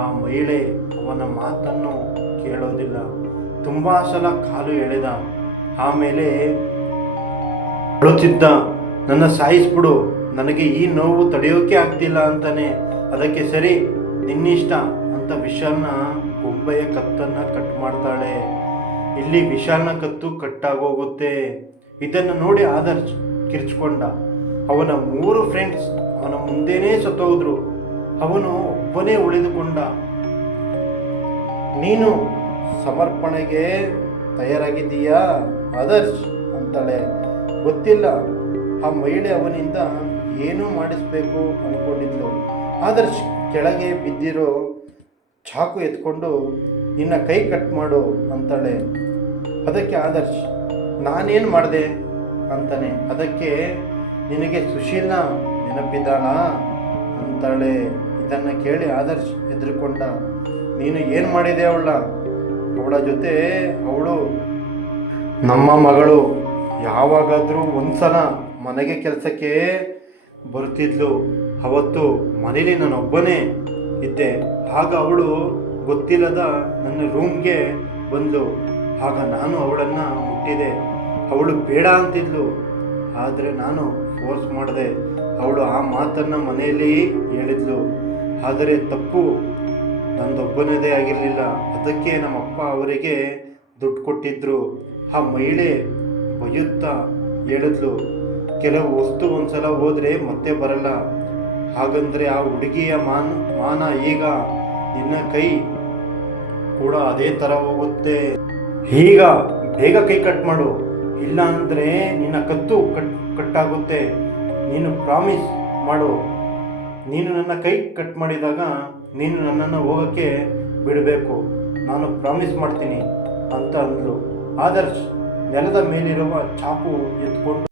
ಆ ಮಹಿಳೆ ಅವನ ಮಾತನ್ನು ಕೇಳೋದಿಲ್ಲ. ತುಂಬ ಸಲ ಕಾಲು ಎಳೆದ. ಆಮೇಲೆ ಅಳುತ್ತಿದ್ದ, ನನ್ನ ಸಾಯಿಸ್ಬಿಡು, ನನಗೆ ಈ ನೋವು ತಡೆಯೋಕೆ ಆಗ್ತಿಲ್ಲ ಅಂತಾನೆ. ಅದಕ್ಕೆ ಸರಿ, ನಿನ್ನಿಷ್ಟ ಅಂತ ವಿಶಾಲ್ನ ಗೊಂಬೆಯ ಕತ್ತನ್ನು ಕಟ್ ಮಾಡ್ತಾಳೆ. ಇಲ್ಲಿ ವಿಶಾಲ್ನ ಕತ್ತು ಕಟ್ಟಾಗೋಗುತ್ತೆ. ಇದನ್ನು ನೋಡಿ ಆದರ್ಶ್ ಕಿರ್ಚ್ಕೊಂಡ. ಅವನ 3 ಫ್ರೆಂಡ್ಸ್ ಅವನ ಮುಂದೆನೇ ಸತ್ತೋದ್ರು. ಅವನು ಒಬ್ಬನೇ ಉಳಿದುಕೊಂಡ. ನೀನು ಸಮರ್ಪಣೆಗೆ ತಯಾರಾಗಿದ್ದೀಯಾ ಆದರ್ಶ್ ಅಂತಾಳೆ. ಗೊತ್ತಿಲ್ಲ. ಆ ಮಹಿಳೆ ಅವನಿಂದ ಏನೂ ಮಾಡಿಸ್ಬೇಕು ಅಂದ್ಕೊಂಡಿದ್ಲು. ಆದರ್ಶ್ ಕೆಳಗೆ ಬಿದ್ದಿರೋ ಚಾಕು ಎತ್ಕೊಂಡು ನಿನ್ನ ಕೈ ಕಟ್ ಮಾಡು ಅಂತಾಳೆ. ಅದಕ್ಕೆ ಆದರ್ಶ್, ನಾನೇನು ಮಾಡಿದೆ ಅಂತಾನೆ. ಅದಕ್ಕೆ ನಿನಗೆ ಸುಶೀಲ್ನ ನೆನಪಿದ್ದಾಳ ಅಂತಾಳೆ. ಇದನ್ನು ಕೇಳಿ ಆದರ್ಶ್ ಹೆದರ್ಕೊಂಡ. ನೀನು ಏನು ಮಾಡಿದೆ ಅವಳ ಜೊತೆ? ಅವಳು ನಮ್ಮ ಮಗಳು. ಯಾವಾಗಾದರೂ ಒಂದ್ಸಲ ಮನೆಗೆ ಕೆಲಸಕ್ಕೆ ಬರ್ತಿದ್ಲು. ಅವತ್ತು ಮನೇಲಿ ನಾನೊಬ್ಬನೇ ಇದ್ದೆ. ಆಗ ಅವಳು ಗೊತ್ತಿಲ್ಲದ ನನ್ನ ರೂಮ್ಗೆ ಬಂದು, ಆಗ ನಾನು ಅವಳನ್ನು ಮುಟ್ಟಿದೆ. ಅವಳು ಬೇಡ ಅಂತಿದ್ಲು, ಆದರೆ ನಾನು ಫೋರ್ಸ್ ಮಾಡಿದೆ. ಅವಳು ಆ ಮಾತನ್ನು ಮನೆಯಲ್ಲಿ ಹೇಳಿದ್ಲು, ಆದರೆ ತಪ್ಪು ನಂದೊಬ್ಬನದೇ ಆಗಿರಲಿಲ್ಲ. ಅದಕ್ಕೆ ನಮ್ಮಪ್ಪ ಅವರಿಗೆ ದುಡ್ಡು ಕೊಟ್ಟಿದ್ರು. ಆ ಮಹಿಳೆ ಬೈಯುತ್ತಾ ಹೇಳಿದ್ಲು, ಕೆಲವು ವಸ್ತು ಒಂದ್ಸಲ ಹೋದರೆ ಮತ್ತೆ ಬರಲ್ಲ. ಹಾಗಂದ್ರೆ ಆ ಹುಡುಗಿಯ ಮಾನ ಈಗ ನಿನ್ನ ಕೈ ಕೂಡ ಅದೇ ಥರ ಹೋಗುತ್ತೆ. ಈಗ ಬೇಗ ಕೈ ಕಟ್ ಮಾಡು, ಇಲ್ಲ ಅಂದರೆ ನಿನ್ನ ಕತ್ತು ಕಟ್ಟಾಗುತ್ತೆ. ನೀನು ಪ್ರಾಮಿಸ್ ಮಾಡು. ನೀನು ನನ್ನ ಕೈ ಕಟ್ ಮಾಡಿದಾಗ ನೀನು ನನ್ನನ್ನು ಹೋಗೋಕ್ಕೆ ಬಿಡಬೇಕು. ನಾನು ಪ್ರಾಮಿಸ್ ಮಾಡ್ತೀನಿ ಅಂತ ಅಂದ್ಲು. ಆದರ್ಶ್ ನೆಲದ ಮೇಲಿರುವ ಚಾಕು ಎತ್ಕೊಂಡು